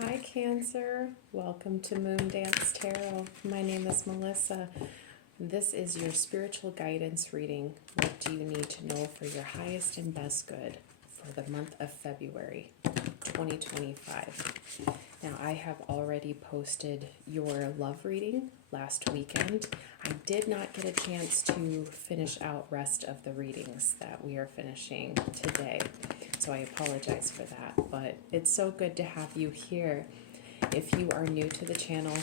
Hi, Cancer. Welcome to Moon Dance Tarot. My name is Melissa. This is your spiritual guidance reading. What do you need to know for your highest and best good for the month of February 2025? Now, I have already posted your love reading last weekend. I did not get a chance to finish out rest of the readings that we are finishing today. So I apologize for that, but it's so good to have you here. If you are new to the channel,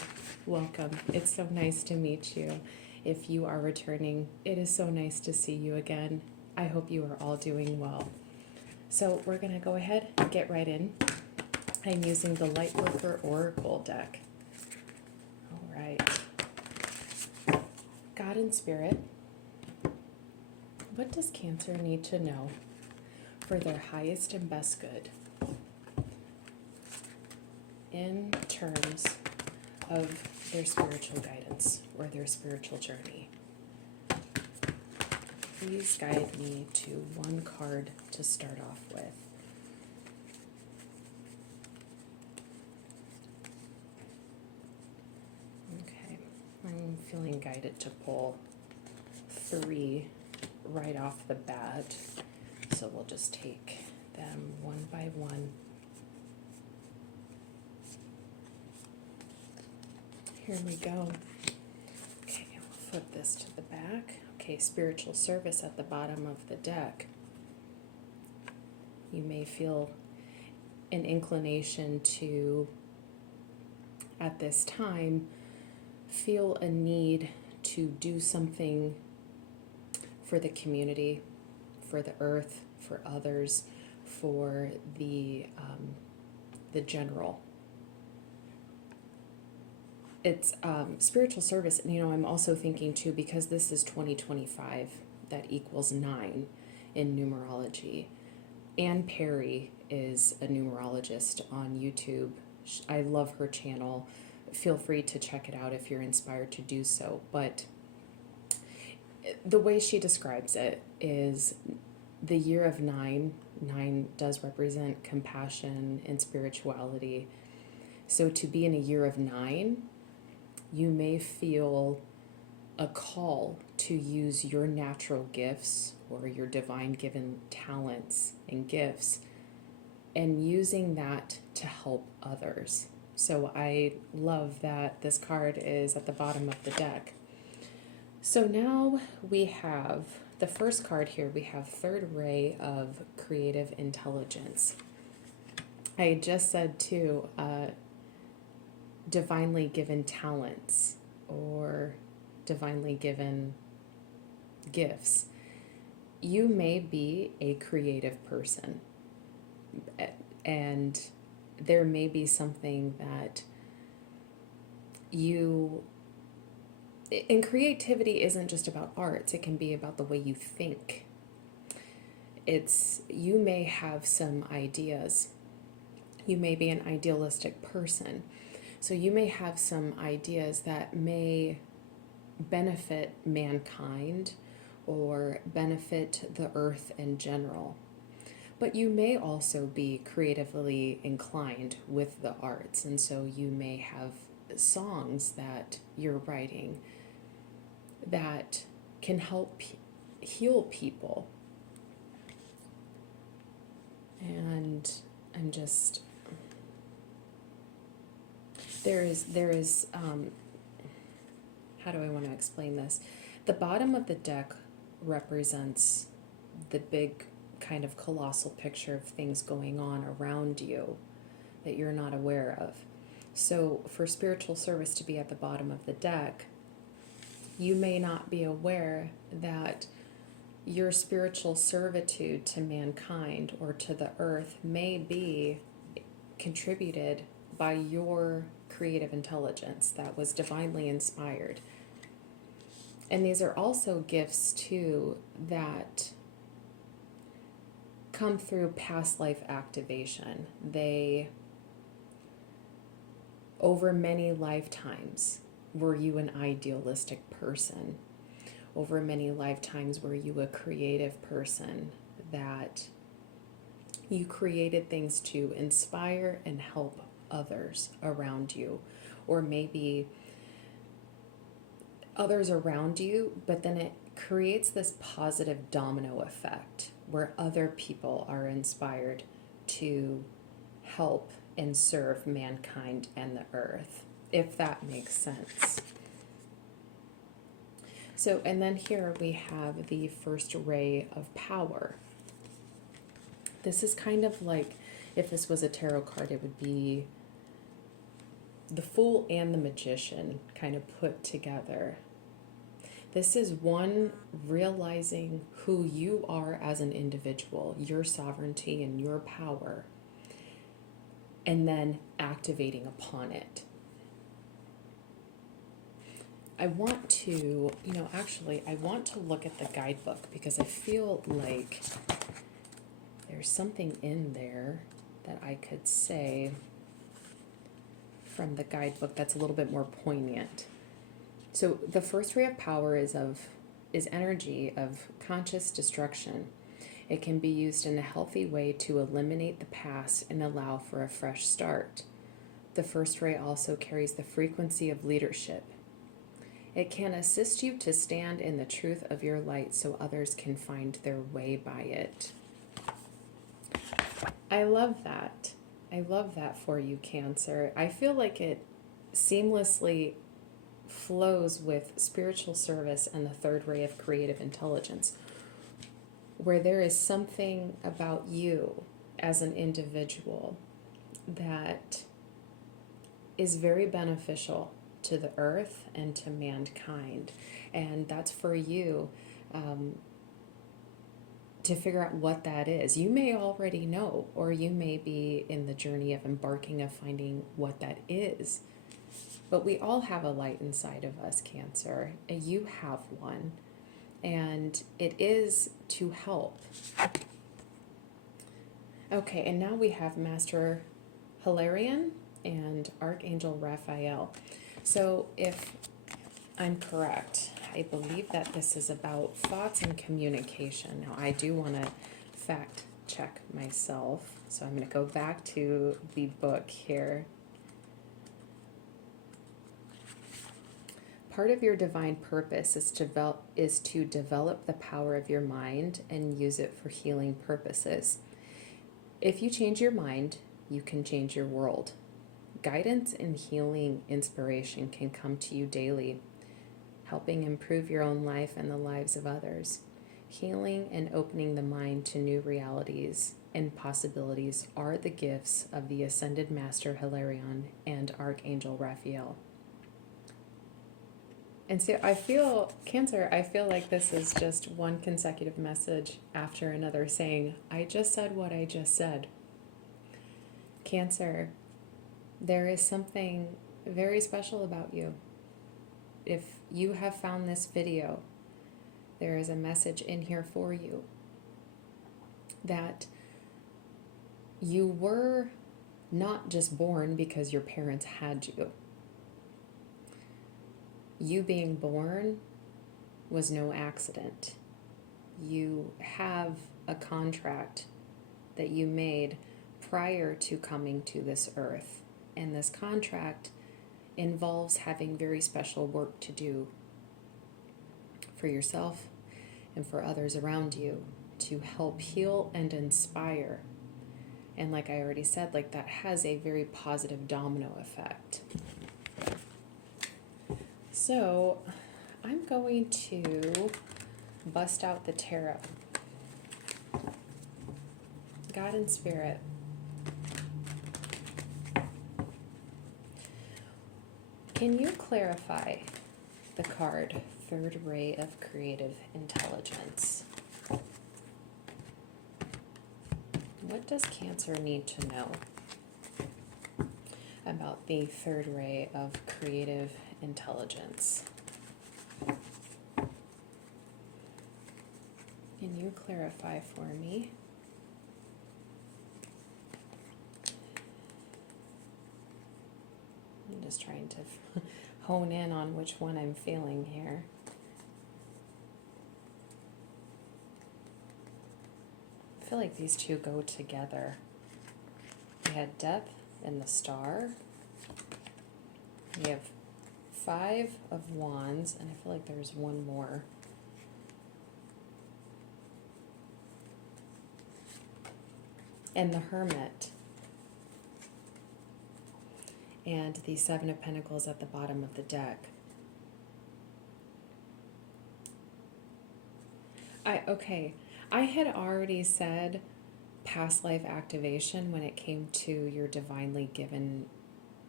welcome. It's so nice to meet you. If you are returning, it is so nice to see you again. I hope you are all doing well. So we're going to go ahead and get right in. I'm using the Lightworker Oracle deck. All right. God and Spirit, what does Cancer need to know for their highest and best good in terms of their spiritual guidance or their spiritual journey? Please guide me to one card to start off with. Okay, I'm feeling guided to pull 3 right off the bat. So we'll just take them one by one. Here we go. Okay, I'll flip this to the back. Okay, spiritual service at the bottom of the deck. You may feel an inclination to, at this time, feel a need to do something for the community, for the earth, for others, for the general. It's spiritual service. And, I'm also thinking too, because this is 2025, that equals 9 in numerology. Anne Perry is a numerologist on YouTube. I love her channel. Feel free to check it out if you're inspired to do so. But the way she describes it is the year of 9. 9 does represent compassion and spirituality. So to be in a year of 9, you may feel a call to use your natural gifts or your divine given talents and gifts and using that to help others. So I love that this card is at the bottom of the deck. So now we have the first card here. We have third ray of creative intelligence. I just said too, divinely given talents or divinely given gifts. You may be a creative person, and there may be something that and creativity isn't just about arts. It can be about the way you think. You may have some ideas. You may be an idealistic person. So you may have some ideas that may benefit mankind or benefit the earth in general. But you may also be creatively inclined with the arts. And so you may have songs that you're writing that can help heal people. And I'm just... There is how do I want to explain this? The bottom of the deck represents the big kind of colossal picture of things going on around you that you're not aware of. So for spiritual service to be at the bottom of the deck, you may not be aware that your spiritual servitude to mankind or to the earth may be contributed by your creative intelligence that was divinely inspired. And these are also gifts too that come through past life activation. Over many lifetimes, were you an idealistic person? Over many lifetimes, were you a creative person that you created things to inspire and help others around you, or maybe others around you, but then it creates this positive domino effect where other people are inspired to help and serve mankind and the earth, if that makes sense. So, and then here we have the first ray of power. This is kind of like, if this was a tarot card, it would be the Fool and the Magician kind of put together. This is one realizing who you are as an individual, your sovereignty and your power, and then activating upon it. I want to, I want to look at the guidebook because I feel like there's something in there that I could say from the guidebook that's a little bit more poignant. So the first ray of power is energy of conscious destruction. It can be used in a healthy way to eliminate the past and allow for a fresh start. The first ray also carries the frequency of leadership. It can assist you to stand in the truth of your light so others can find their way by it. I love that. I love that for you, Cancer. I feel like it seamlessly flows with spiritual service and the third ray of creative intelligence, where there is something about you as an individual that is very beneficial to the earth and to mankind. And that's for you to figure out what that is. You may already know, or you may be in the journey of embarking of finding what that is. But we all have a light inside of us, Cancer. And you have one. And it is to help. Okay, and now we have Master Hilarion and Archangel Raphael. So if I'm correct, I believe that this is about thoughts and communication. Now, I do want to fact check myself. So I'm going to go back to the book here. Part of your divine purpose is to develop the power of your mind and use it for healing purposes. If you change your mind, you can change your world. Guidance and healing inspiration can come to you daily, helping improve your own life and the lives of others. Healing and opening the mind to new realities and possibilities are the gifts of the Ascended Master Hilarion and Archangel Raphael. And so I feel, Cancer, I feel like this is just one consecutive message after another saying, I just said what I just said. Cancer, there is something very special about you. If you have found this video, there is a message in here for you that you were not just born because your parents had you. You being born was no accident. You have a contract that you made prior to coming to this earth. And this contract involves having very special work to do for yourself and for others around you to help heal and inspire. And like I already said, like that has a very positive domino effect. So I'm going to bust out the tarot. God and Spirit. Can you clarify the card, Third Ray of Creative Intelligence? What does Cancer need to know about the third ray of creative intelligence? Can you clarify for me? I'm just trying to hone in on which one I'm feeling here. I feel like these two go together. We had death and the Star. We have 5 of Wands, and I feel like there's one more. And the Hermit. And the 7 of Pentacles at the bottom of the deck. I had already said past life activation when it came to your divinely given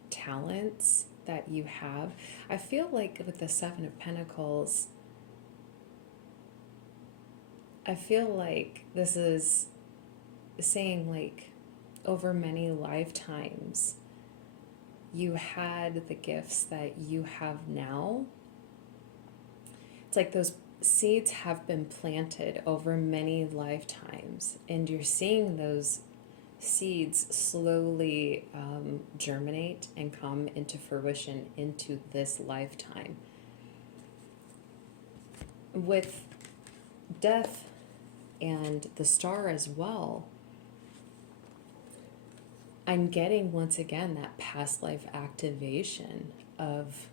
talents that you have. I feel like with the 7 of Pentacles, I feel like this is saying like over many lifetimes you had the gifts that you have now. It's like those seeds have been planted over many lifetimes, and you're seeing those seeds slowly germinate and come into fruition into this lifetime. With death and the Star as well, I'm getting once again that past life activation of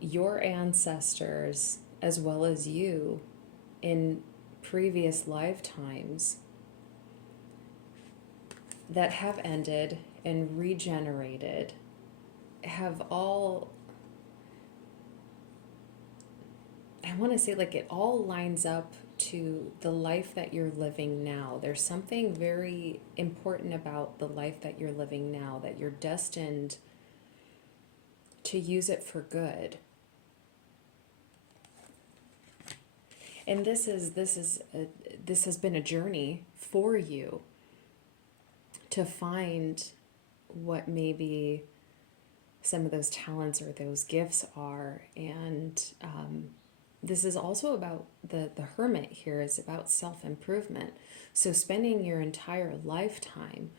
your ancestors as well as you in previous lifetimes that have ended and regenerated have all, I want to say like it all lines up to the life that you're living now. There's something very important about the life that you're living now, that you're destined to use it for good. And this has been a journey for you to find what maybe some of those talents or those gifts are. And this is also about the Hermit here is about self-improvement. So spending your entire lifetime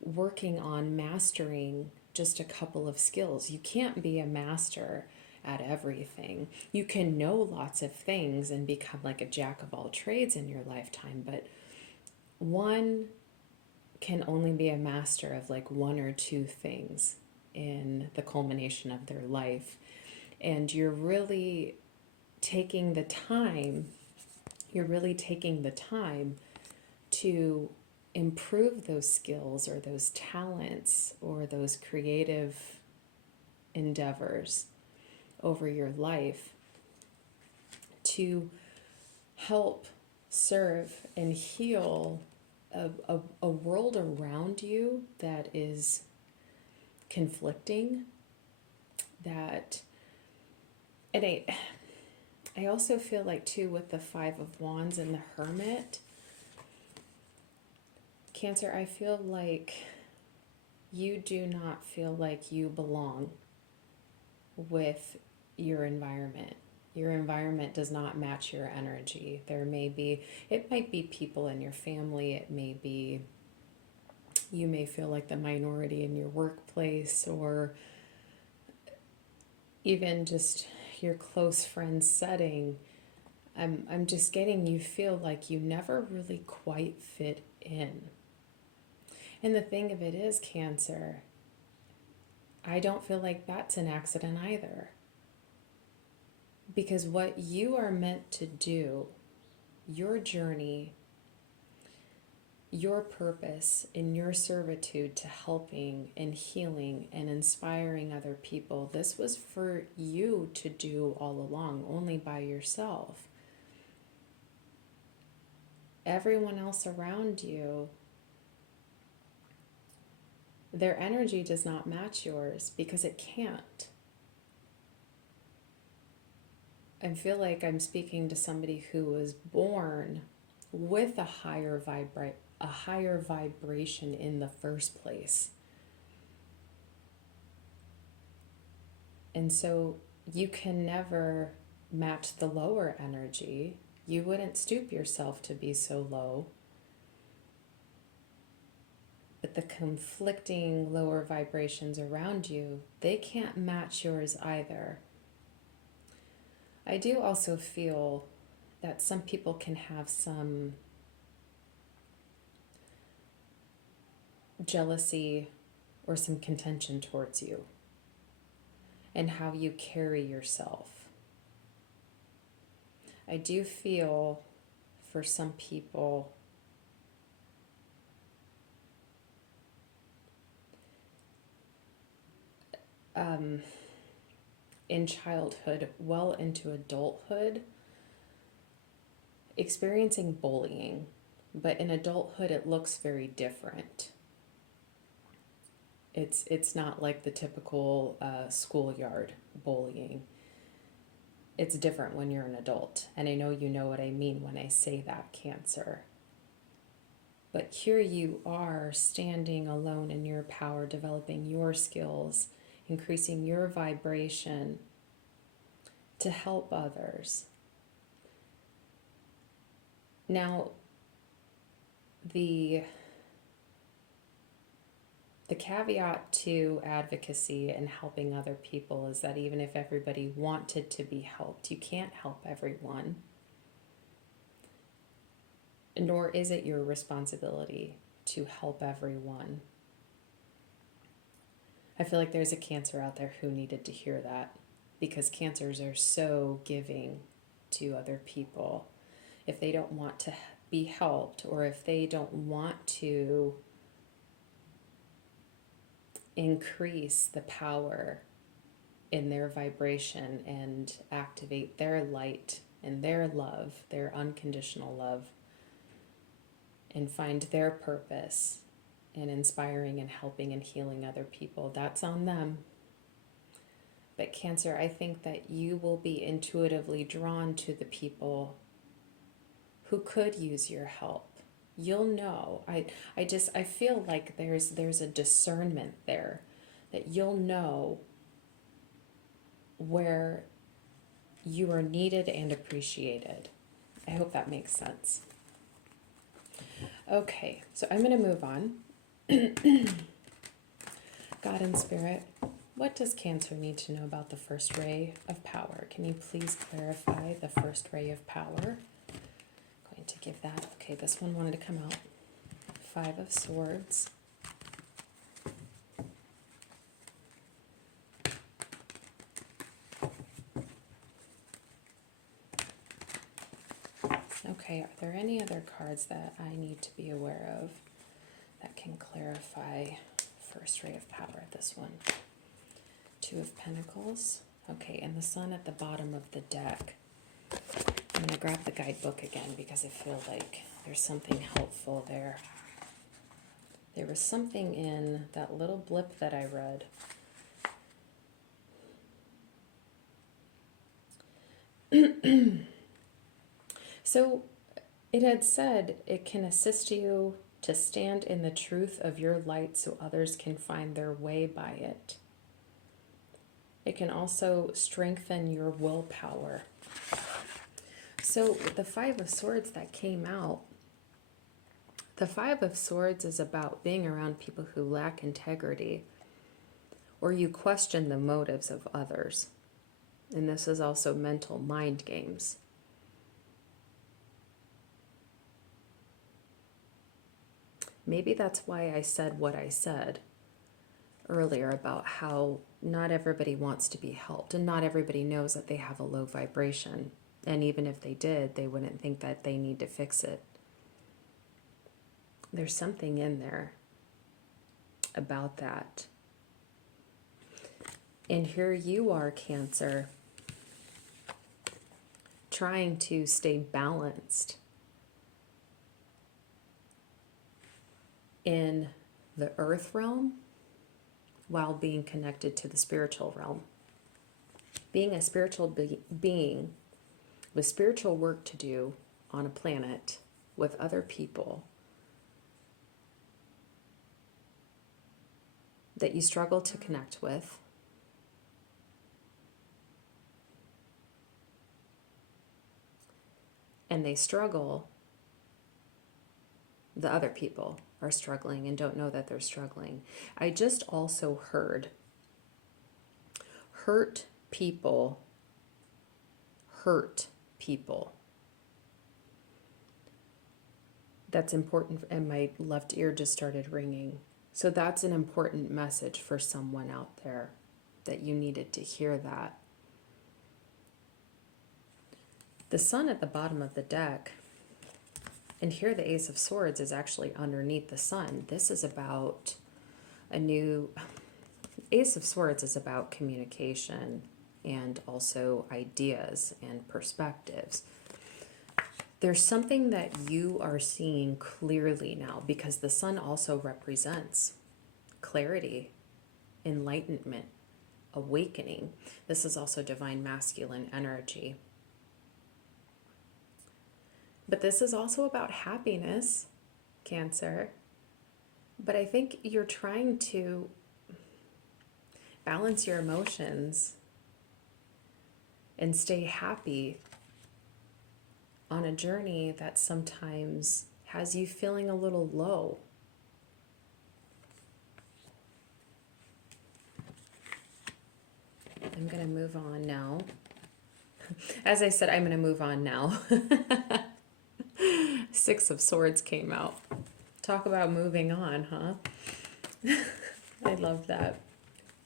working on mastering just a couple of skills. You can't be a master at everything. You can know lots of things and become like a jack of all trades in your lifetime, but one can only be a master of like 1 or 2 things in the culmination of their life. And you're really taking the time to improve those skills or those talents or those creative endeavors over your life to help serve and heal a world around you that is conflicting, that, and I also feel like too with the 5 of Wands and the Hermit, Cancer, I feel like you do not feel like you belong with your environment. Your environment does not match your energy. It might be people in your family, it may be, you may feel like the minority in your workplace, or even just your close friends setting. I'm just getting, you feel like you never really quite fit in. And the thing of it is, Cancer, I don't feel like that's an accident either. Because what you are meant to do, your journey, your purpose in your servitude to helping and healing and inspiring other people, this was for you to do all along, only by yourself. Everyone else around you, their energy does not match yours because it can't. I feel like I'm speaking to somebody who was born with a higher vibration in the first place. And so you can never match the lower energy. You wouldn't stoop yourself to be so low. But the conflicting lower vibrations around you, they can't match yours either. I do also feel that some people can have some jealousy or some contention towards you and how you carry yourself. I do feel for some people in childhood, well into adulthood, experiencing bullying, but in adulthood it looks very different. It's not like the typical schoolyard bullying. It's different when you're an adult, and I know you know what I mean when I say that, Cancer. But here you are standing alone in your power, developing your skills, increasing your vibration to help others. Now, the caveat to advocacy and helping other people is that even if everybody wanted to be helped, you can't help everyone. Nor is it your responsibility to help everyone. I feel like there's a Cancer out there who needed to hear that, because Cancers are so giving to other people. If they don't want to be helped, or if they don't want to increase the power in their vibration and activate their light and their love, their unconditional love, and find their purpose in inspiring and helping and healing other people, that's on them. But Cancer, I think that you will be intuitively drawn to the people who could use your help. You'll know. I feel like there's a discernment there, that you'll know where you are needed and appreciated. I hope that makes sense. Okay, so I'm going to move on. God and Spirit, what does Cancer need to know about the first ray of power? Can you please clarify the first ray of power? To give that. Okay, this one wanted to come out. 5 of Swords. Okay, are there any other cards that I need to be aware of that can clarify first ray of power? This one. 2 of Pentacles. Okay, and the Sun at the bottom of the deck. I'm going to grab the guidebook again because I feel like there's something helpful there. There was something in that little blip that I read. So it had said it can assist you to stand in the truth of your light so others can find their way by it. It can also strengthen your willpower. So the 5 of Swords that came out, the 5 of Swords is about being around people who lack integrity, or you question the motives of others. And this is also mental mind games. Maybe that's why I said what I said earlier about how not everybody wants to be helped, and not everybody knows that they have a low vibration. And even if they did, they wouldn't think that they need to fix it. There's something in there about that. And here you are, Cancer, trying to stay balanced in the earth realm while being connected to the spiritual realm. Being a spiritual being with spiritual work to do on a planet with other people that you struggle to connect with, and they struggle, the other people are struggling and don't know that they're struggling. I just also heard hurt people hurt people. That's important, and my left ear just started ringing. So that's an important message for someone out there, that you needed to hear that. The Sun at the bottom of the deck, and here the Ace of Swords is actually underneath the Sun. This is about a new... Ace of Swords is about communication and also ideas and perspectives. There's something that you are seeing clearly now, because the Sun also represents clarity, enlightenment, awakening. This is also divine masculine energy. But this is also about happiness, Cancer. But I think you're trying to balance your emotions and stay happy on a journey that sometimes has you feeling a little low. I'm going to move on now. As I said, I'm going to move on now. Six of Swords came out. Talk about moving on, huh? I love that.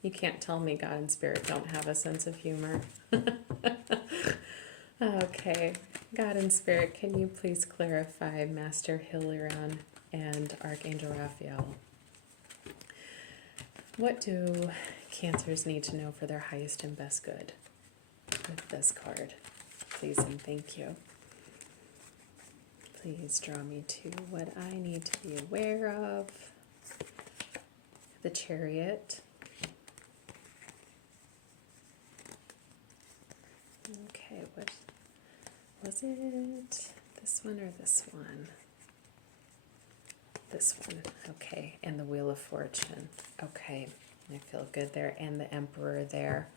You can't tell me God and Spirit don't have a sense of humor. Okay, God and Spirit, can you please clarify Master Hilarion and Archangel Raphael? What do Cancers need to know for their highest and best good with this card? Please and thank you. Please draw me to what I need to be aware of. The Chariot. Okay, what was it? This one or this one? This one. Okay, and the Wheel of Fortune. Okay, I feel good there. And the Emperor there.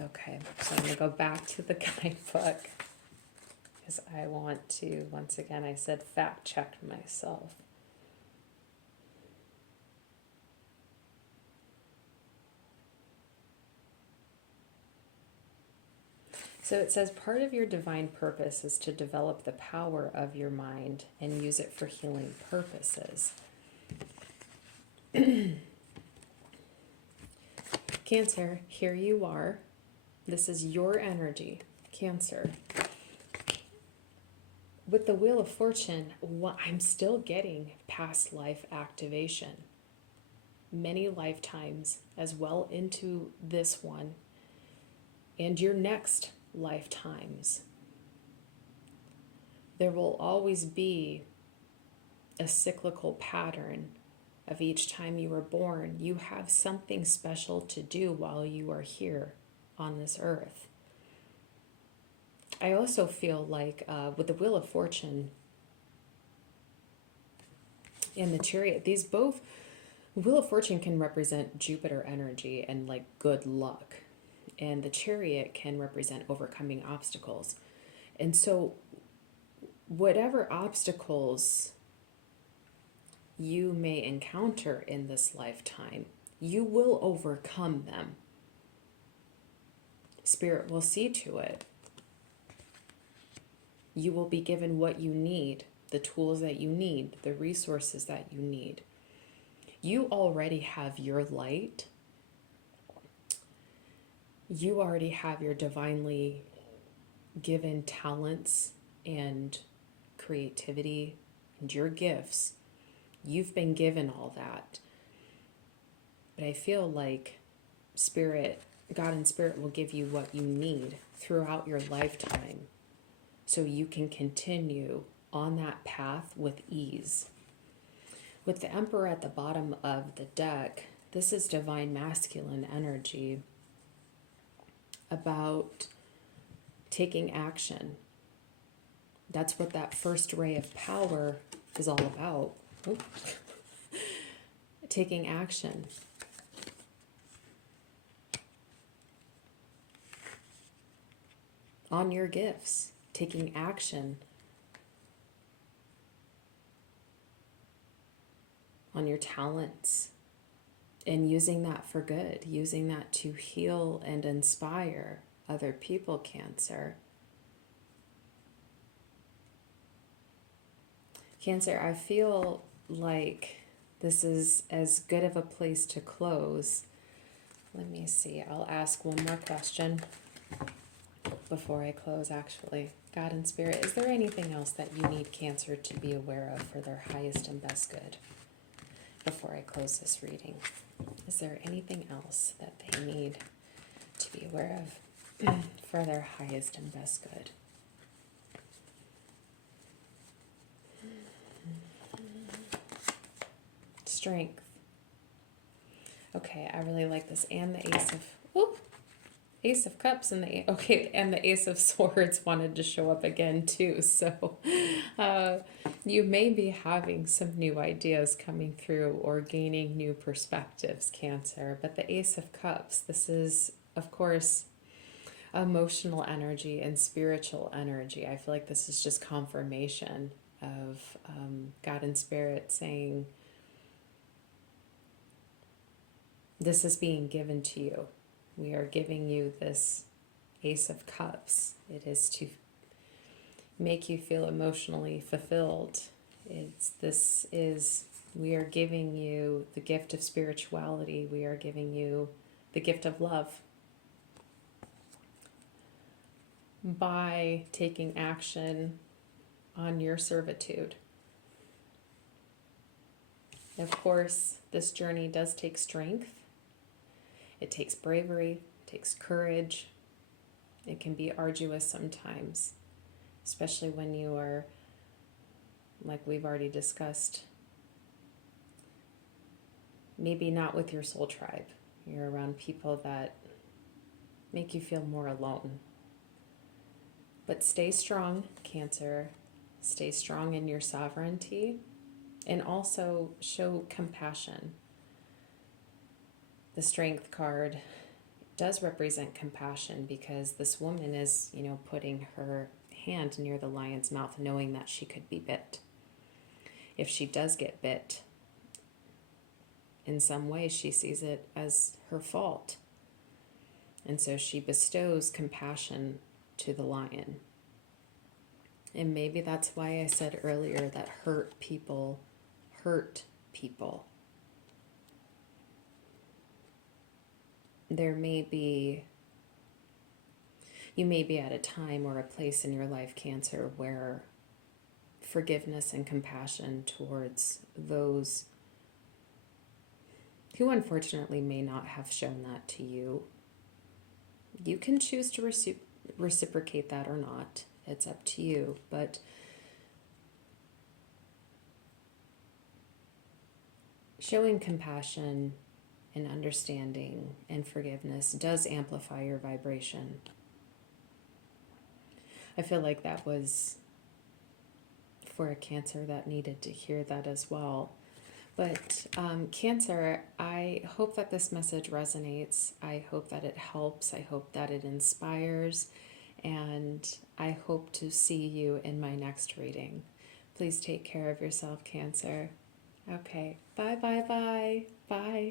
Okay, so I'm going to go back to the guidebook, because I want to, once again, I said fact check myself. So it says part of your divine purpose is to develop the power of your mind and use it for healing purposes. Cancer, here you are. This is your energy, Cancer. With the Wheel of Fortune, I'm still getting past life activation. Many lifetimes as well into this one and your next lifetimes. There will always be a cyclical pattern of each time you were born. You have something special to do while you are here on this earth. I also feel like with the Wheel of Fortune and the Chariot, these both, Wheel of Fortune can represent Jupiter energy and like good luck. And the Chariot can represent overcoming obstacles. And so whatever obstacles you may encounter in this lifetime, you will overcome them. Spirit will see to it. You will be given what you need, the tools that you need, the resources that you need. You already have your light. You already have your divinely given talents and creativity and your gifts. You've been given all that. But I feel like Spirit, God and Spirit will give you what you need throughout your lifetime so you can continue on that path with ease. With the Emperor at the bottom of the deck, this is divine masculine energy about taking action. That's what that first ray of power is all about. Taking action. On your gifts. Taking action on your talents and using that for good, using that to heal and inspire other people, Cancer. Cancer, I feel like this is as good of a place to close. Let me see. I'll ask one more question before I close, actually. God and Spirit, is there anything else that you need Cancer to be aware of for their highest and best good before I close this reading? Is there anything else that they need to be aware of for their highest and best good? Strength. Okay, I really like this. And the Ace of Cups and the Ace of Swords wanted to show up again too. So you may be having some new ideas coming through or gaining new perspectives, Cancer. But the Ace of Cups, this is, of course, emotional energy and spiritual energy. I feel like this is just confirmation of God and Spirit saying, this is being given to you. We are giving you this Ace of Cups. It is to make you feel emotionally fulfilled. We are giving you the gift of spirituality. We are giving you the gift of love by taking action on your servitude. Of course, this journey does take strength. It takes bravery, it takes courage. It can be arduous sometimes, especially when you are, like we've already discussed, maybe not with your soul tribe. You're around people that make you feel more alone. But stay strong, Cancer. Stay strong in your sovereignty, and also show compassion. The Strength card does represent compassion because this woman is, putting her hand near the lion's mouth knowing that she could be bit. If she does get bit, in some way she sees it as her fault. And so she bestows compassion to the lion. And maybe that's why I said earlier that hurt people hurt people. You may be at a time or a place in your life, Cancer, where forgiveness and compassion towards those who unfortunately may not have shown that to you. You can choose to reciprocate that or not. It's up to you. But showing compassion and understanding and forgiveness does amplify your vibration. I feel like that was for a Cancer that needed to hear that as well. But Cancer, I hope that this message resonates. I hope that it helps. I hope that it inspires. And I hope to see you in my next reading. Please take care of yourself, Cancer. Okay. Bye, bye, bye. Bye.